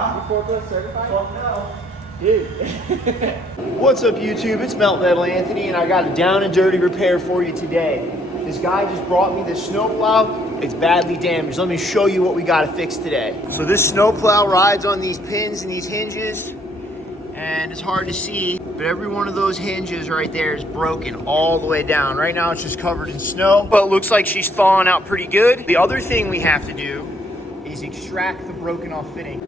forklift certified? Fuck no. Dude. What's up, YouTube? It's Melt Metal Anthony, and I got a down and dirty repair for you today. This guy just brought me this snowplow. It's badly damaged. Let me show you what we got to fix today. So this snowplow rides on these pins and these hinges, and it's hard to see, but every one of those hinges right there is broken all the way down. Right now it's just covered in snow, but it looks like she's thawing out pretty good. The other thing we have to do is extract the broken off fitting.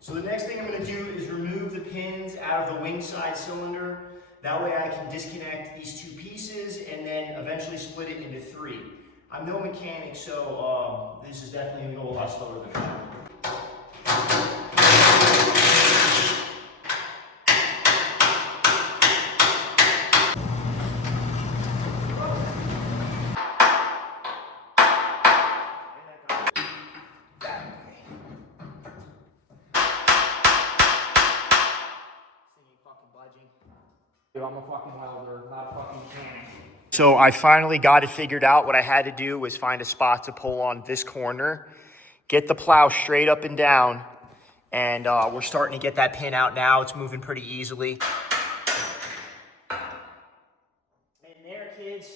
So the next thing I'm going to do is remove the pins out of the wing side cylinder. That way I can disconnect these two pieces and then eventually split it into three. I'm no mechanic, so this is definitely going to go a lot slower than that. I'm a fucking welder, not a fucking mechanic. So I finally got it figured out. What I had to do was find a spot to pull on this corner, get the plow straight up and down, and we're starting to get that pin out now. It's moving pretty easily. And there, kids,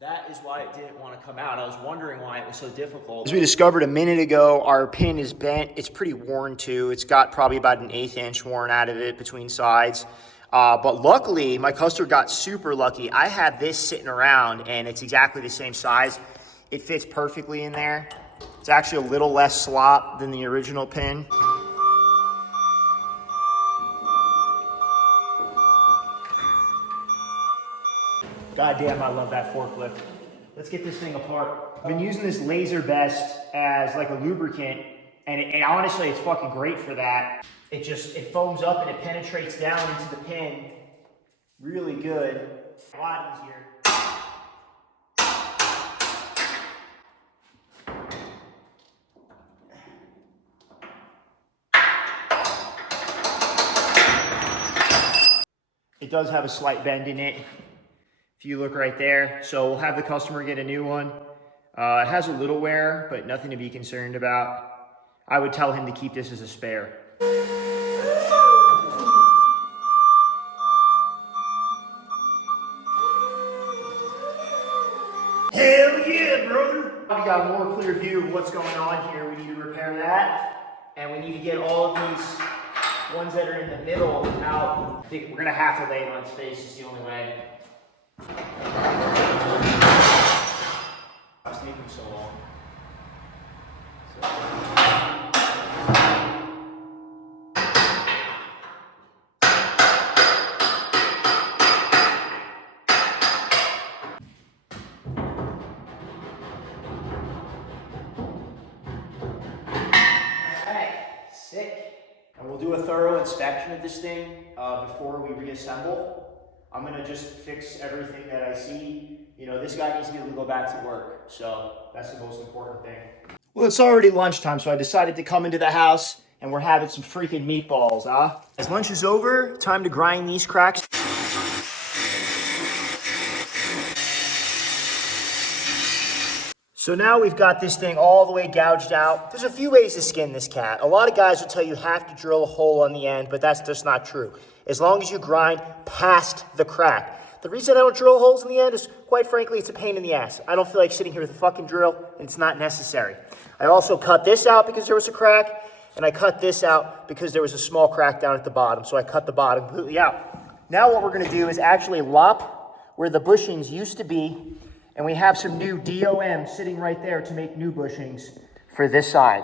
that is why it didn't want to come out. I was wondering why it was so difficult. As we discovered a minute ago, our pin is bent. It's pretty worn too. It's got probably about an 1/8 inch worn out of it between sides. But luckily, my customer got super lucky. I have this sitting around and it's exactly the same size. It fits perfectly in there. It's actually a little less slop than the original pin. God damn, I love that forklift. Let's get this thing apart. I've been using this laser vest as like a lubricant, and honestly, it's fucking great for that. It foams up and it penetrates down into the pin really good. A lot easier. It does have a slight bend in it, if you look right there. So we'll have the customer get a new one. It has a little wear, but nothing to be concerned about. I would tell him to keep this as a spare. Hell yeah, brother! We got a more clear view of what's going on here. We need to repair that, and we need to get all of these ones that are in the middle out. I think we're gonna have to lay it on its face. It's the only way. It's taking so long. And we'll do a thorough inspection of this thing before we reassemble. I'm gonna just fix everything that I see. You know, this guy needs to be able to go back to work, so that's the most important thing. Well, it's already lunchtime, so I decided to come into the house and we're having some freaking meatballs, huh? As lunch is over, time to grind these cracks. So now we've got this thing all the way gouged out. There's a few ways to skin this cat. A lot of guys will tell you have to drill a hole on the end, but that's just not true. As long as you grind past the crack. The reason I don't drill holes in the end is, quite frankly, it's a pain in the ass. I don't feel like sitting here with a fucking drill, and it's not necessary. I also cut this out because there was a crack, and I cut this out because there was a small crack down at the bottom, so I cut the bottom completely out. Now what we're gonna do is actually lop where the bushings used to be, and we have some new DOM sitting right there to make new bushings for this side.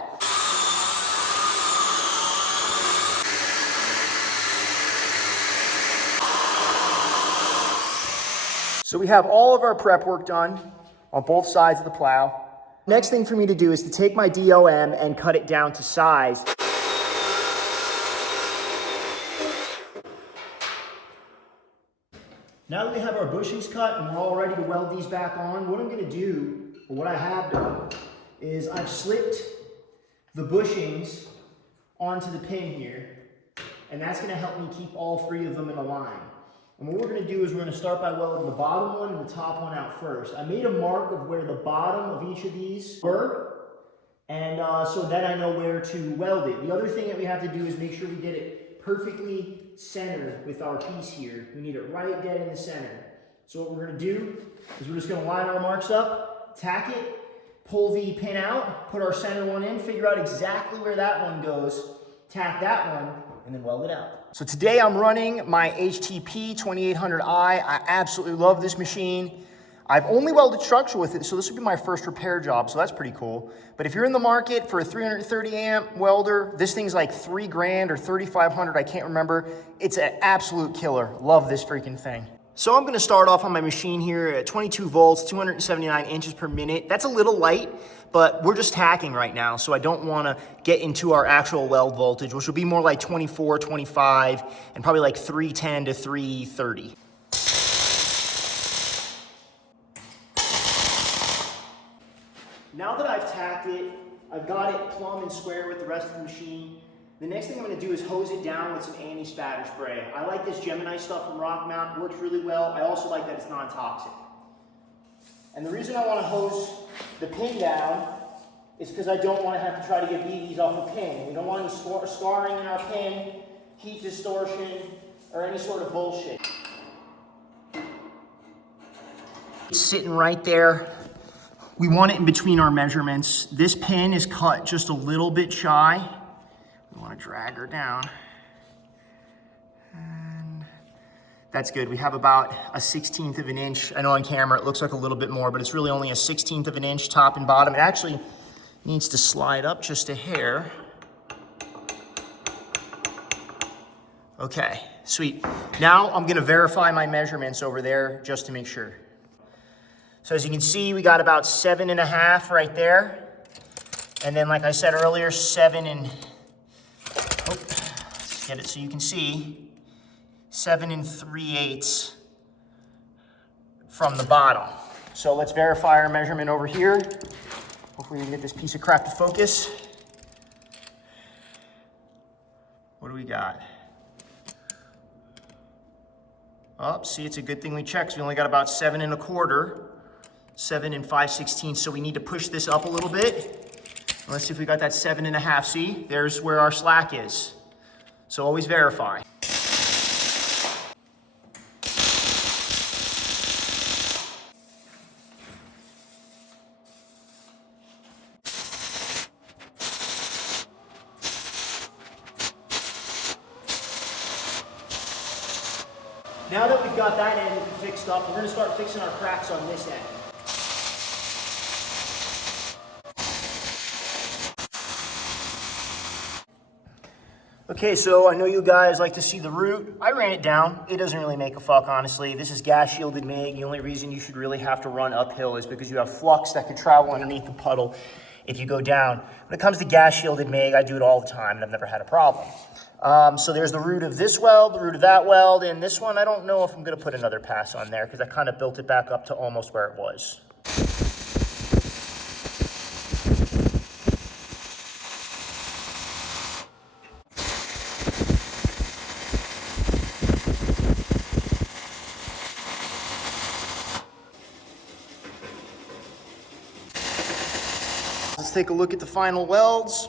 So we have all of our prep work done on both sides of the plow. Next thing for me to do is to take my DOM and cut it down to size. Now that we have our bushings cut and we're all ready to weld these back on, what I'm gonna do, or what I have done, is I've slipped the bushings onto the pin here, and that's gonna help me keep all three of them in a line. And what we're gonna do is we're gonna start by welding the bottom one and the top one out first. I made a mark of where the bottom of each of these were, And so then I know where to weld it. The other thing that we have to do is make sure we get it perfectly centered with our piece here. We need it right dead in the center. So what we're gonna do is we're just gonna line our marks up, tack it, pull the pin out, put our center one in, figure out exactly where that one goes, tack that one, and then weld it out. So today I'm running my HTP 2800i. I absolutely love this machine. I've only welded structure with it, so this will be my first repair job, so that's pretty cool. But if you're in the market for a 330 amp welder, this thing's like $3,000 or 3,500, I can't remember. It's an absolute killer. Love this freaking thing. So I'm gonna start off on my machine here at 22 volts, 279 inches per minute. That's a little light, but we're just tacking right now, so I don't wanna get into our actual weld voltage, which will be more like 24, 25, and probably like 310 to 330. Now that I've tacked it, I've got it plumb and square with the rest of the machine. The next thing I'm gonna do is hose it down with some anti-spatter spray. I like this Gemini stuff from Rockmount, works really well. I also like that it's non-toxic. And the reason I wanna hose the pin down is because I don't wanna have to try to get BBs off the pin. We don't want any scarring in our pin, heat distortion, or any sort of bullshit. It's sitting right there. We want it in between our measurements. This pin is cut just a little bit shy. We want to drag her down. And that's good. We have about a 1/16 of an inch. I know on camera it looks like a little bit more, but it's really only a 1/16 of an inch top and bottom. It actually needs to slide up just a hair. Okay, sweet. Now I'm gonna verify my measurements over there just to make sure. So as you can see, we got about 7.5 right there. And then like I said earlier, 7 and, let's get it so you can see, 7 3/8 from the bottom. So let's verify our measurement over here. Hopefully we can get this piece of crap to focus. What do we got? Oh, see, it's a good thing we checked. We only got about 7 1/4. 7 5/16, so we need to push this up a little bit. Let's see if we got that 7.5. See, there's where our slack is. So always verify. Now that we've got that end fixed up, we're gonna start fixing our cracks on this end. Okay, so I know you guys like to see the root. I ran it down. It doesn't really make a fuck, honestly. This is gas shielded MIG. The only reason you should really have to run uphill is because you have flux that could travel underneath the puddle if you go down. When it comes to gas shielded MIG, I do it all the time and I've never had a problem. So there's the root of this weld, the root of that weld, and this one, I don't know if I'm gonna put another pass on there because I kind of built it back up to almost where it was. Let's take a look at the final welds.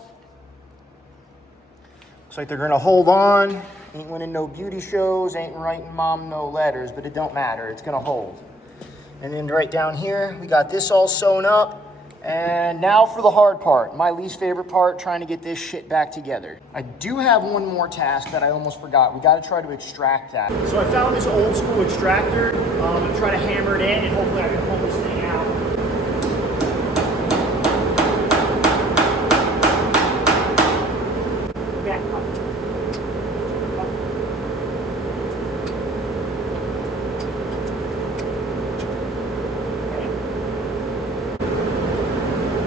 Looks like they're gonna hold on. Ain't winning no beauty shows, ain't writing mom no letters, but it don't matter, it's gonna hold. And then right down here, we got this all sewn up. And now for the hard part, my least favorite part, trying to get this shit back together. I do have one more task that I almost forgot. We gotta try to extract that. So I found this old school extractor. I'm gonna try to hammer it in and hopefully I can pull this thing out.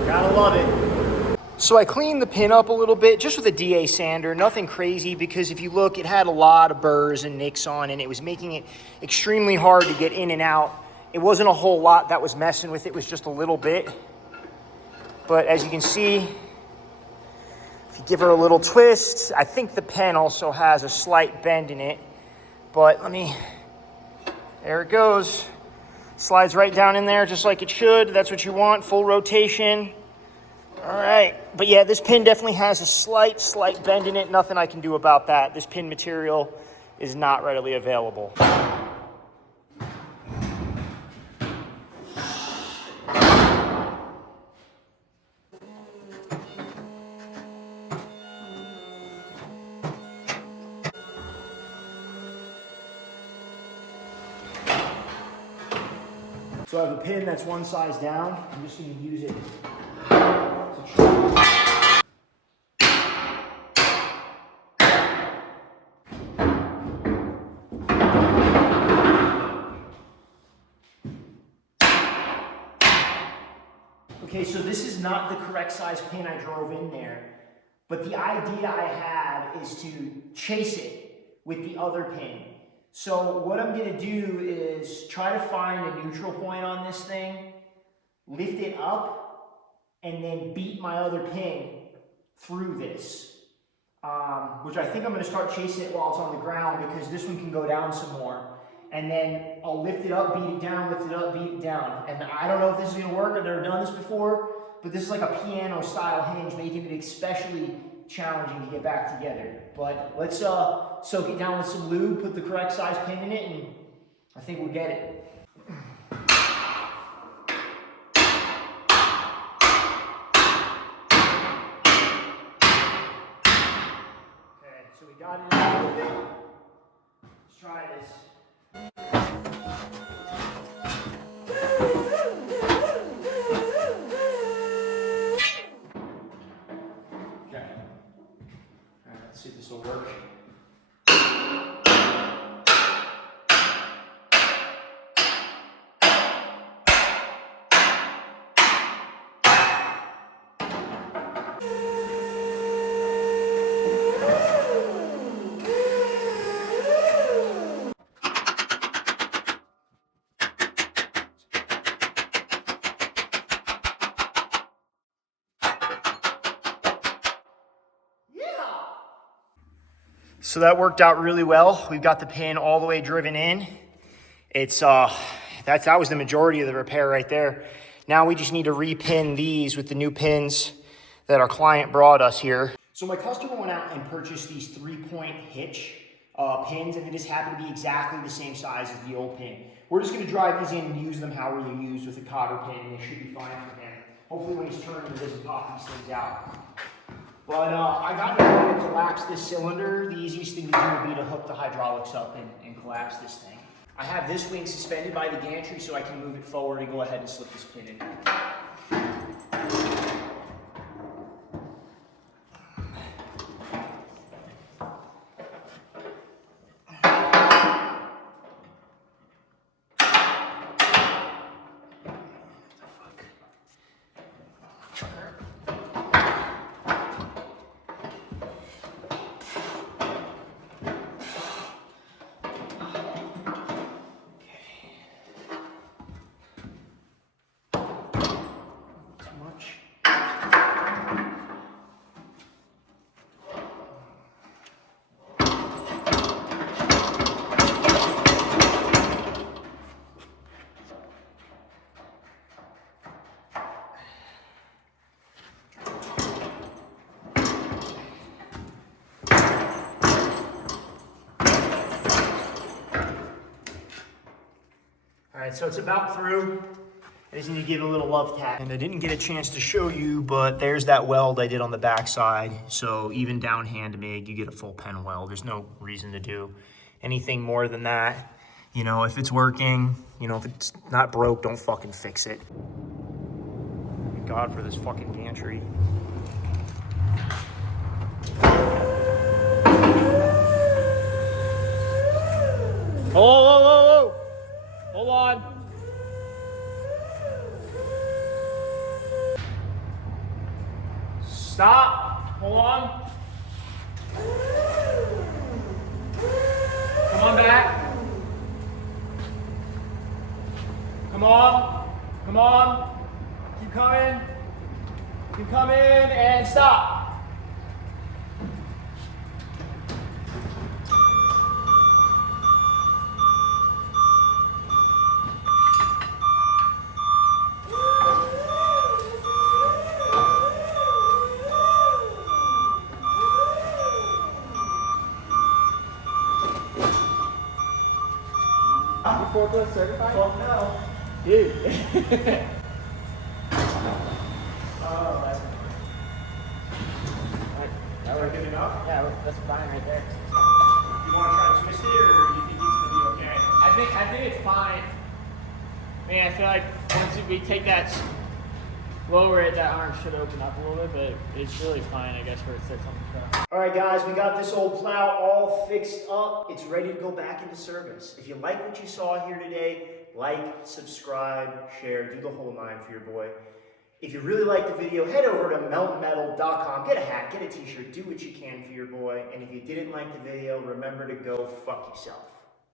Gotta love it. So I cleaned the pin up a little bit, just with a DA sander, nothing crazy, because if you look, it had a lot of burrs and nicks on, and it was making it extremely hard to get in and out. It wasn't a whole lot that was messing with it, it was just a little bit. But as you can see, if you give her a little twist, I think the pen also has a slight bend in it, but there it goes. Slides right down in there just like it should. That's what you want, full rotation. All right, but yeah, this pin definitely has a slight bend in it. Nothing I can do about that. This pin material is not readily available. So I have a pin that's one size down. I'm just going to use it to try. Okay, so this is not the correct size pin I drove in there, but the idea I have is to chase it with the other pin. So what I'm going to do is try to find a neutral point on this thing, lift it up, and then beat my other pin through this. Which I think I'm going to start chasing it while it's on the ground because this one can go down some more. And then I'll lift it up, beat it down, lift it up, beat it down. And I don't know if this is going to work. I've never done this before, but this is like a piano style hinge, making it especially challenging to get back together. But let's soak it down with some lube, put the correct size pin in it, and I think we'll get it. Okay, so we got it in a little bit. Let's try this. See if this will work. So that worked out really well. We've got the pin all the way driven in. It's that was the majority of the repair right there. Now we just need to repin these with the new pins that our client brought us here. So my customer went out and purchased these 3-point hitch pins, and they just happen to be exactly the same size as the old pin. We're just gonna drive these in and use them how we use with a cotter pin, and they should be fine for him. Hopefully when he's turning, he doesn't pop these things out. But I got a way to collapse this cylinder. The easiest thing to do would be to hook the hydraulics up and collapse this thing. I have this wing suspended by the gantry so I can move it forward and go ahead and slip this pin in. All right, so it's about through. I just need to give it a little love tap. And I didn't get a chance to show you, but there's that weld I did on the backside. So even down hand MIG, you get a full pen weld. There's no reason to do anything more than that. You know, if it's working, you know, if it's not broke, don't fucking fix it. Thank God for this fucking gantry. Oh, hold on. Stop. Hold on. Come on back. Come on. Come on. Keep coming. Keep coming and stop. forklift certified? Fuck no. Dude. Oh, that's That works. good enough. Yeah, that's fine right there. You want to try to twist it, or do you think it's gonna be okay? I think it's fine. Man, I feel like once we take that, lower it, that arm should open up a little bit, but it's really fine, I guess, where it sits on the truck. All right, guys, we got this old plow all fixed up. It's ready to go back into service. If you like what you saw here today, like, subscribe, share, do the whole nine for your boy. If you really like the video, head over to meltmetal.com, get a hat, get a t-shirt, do what you can for your boy. And if you didn't like the video, remember to go fuck yourself.